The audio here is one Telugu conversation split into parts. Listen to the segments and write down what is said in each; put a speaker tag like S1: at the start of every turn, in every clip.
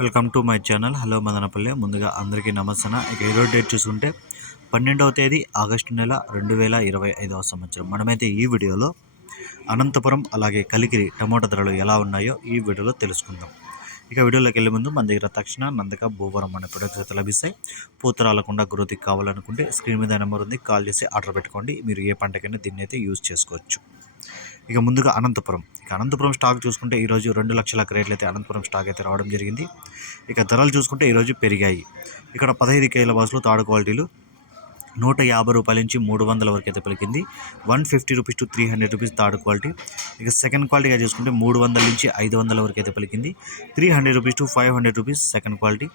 S1: Welcome to my channel. Hello Madanapalle. ముందుగా అందరికీ నమస్తే ఇక ఈరోజు డేట్ చూసుకుంటే పన్నెండవ తేదీ ఆగస్టు నెల రెండు వేల ఇరవై ఐదవ సంవత్సరం. మనమైతే ఈ వీడియోలో అనంతపురం అలాగే కలికిరి టమోటా ధరలు ఎలా ఉన్నాయో ఈ వీడియోలో తెలుసుకుందాం. ఇక వీడియోలోకి వెళ్ళే ముందు మన దగ్గర తక్షణ నందక భూవరం అనే ప్రొడక్ట్స్ అయితే లభిస్తాయి. పూత రాలకుండా గ్రోత్కి కావాలనుకుంటే స్క్రీన్ మీద నెంబర్ ఉంది. కాల్ చేసి ఆర్డర్ పెట్టుకోండి. మీరు ఏ పంటకైనా దీన్ని అయితే యూజ్ చేసుకోవచ్చు. ఇక ముందుగా అనంతపురం. ఇక అనంతపురం స్టాక్ చూసుకుంటే ఈరోజు రెండు లక్షల క్రేట్లు అయితే అనంతపురం స్టాక్ అయితే రావడం జరిగింది. ఇక ధరలు చూసుకుంటే ఈరోజు పెరిగాయి. ఇక్కడ పదహైదు కేల బాసులు తాడు క్వాలిటీలు నూట యాభై రూపాయల నుంచి మూడు వందల వరకు అయితే పలికింది. One fifty rupees to three hundred rupees third quality. ఇక సెకండ్ క్వాలిటీగా చూసుకుంటే మూడు వందల నుంచి ఐదు వందల వరకు అయితే పలికింది. Three hundred rupees to five hundred rupees second quality.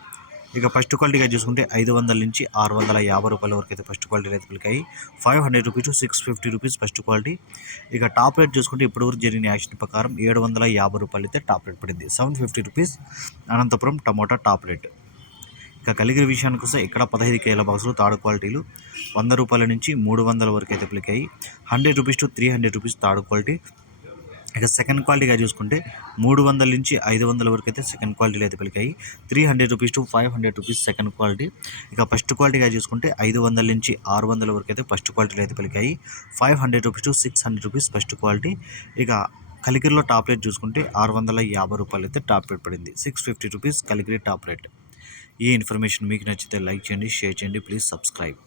S1: ఇక ఫస్ట్ క్వాలిటీగా చూసుకుంటే ఐదు వందల నుంచి ఆరు వందల యాభై రూపాయల వరకు అయితే ఫస్ట్ క్వాలిటీ రైతు పలికాయి. Five hundred rupees six fifty rupees first quality ఇక టాప్ రేట్ చూసుకుంటే ఇప్పటివరకు జరిగిన యాక్షన్ ప్రకారం ఏడు వందల యాభై రూపాయలు అయితే టాప్ రేట్ పడింది. Seven fifty rupees Anantapuram tomato top rate ఇక కలిగిరి విషయానికి వస్తే ఇక్కడ పదహైదు కేల బాక్సులు తాడు క్వాలిటీలు వంద రూపాయల నుంచి మూడు వందల వరకు అయితే పలికాయి. Hundred rupees to three hundred rupees తాడు క్వాలిటీ. ఇక సెకండ్ క్వాలిటీగా చూసుకుంటే మూడు వందల నుంచి ఐదు వందల వరకు అయితే సెకండ్ క్వాలిటీలో అయితే పలికాయి. Three hundred rupees to five hundred rupees second quality ఇక ఫస్ట్ క్వాలిటీగా చూసుకుంటే ఐదు వందల నుంచి ఆరు వందల వరకు అయితే ఫస్ట్ క్వాలిటీలో అయితే పలికాయి. Five hundred rupees to six hundred rupees first quality ఇక కలిగిరిలో టాప్ రేట్ చూసుకుంటే ఆరు వందల యాభై రూపాయలు అయితే టాప్ రేట్ పడింది. Six fifty rupees Kaligiri top rate ఈ ఇన్ఫర్మేషన్ మీకు నచ్చితే లైక్ చేయండి షేర్ చేయండి ప్లీజ్ సబ్స్క్రైబ్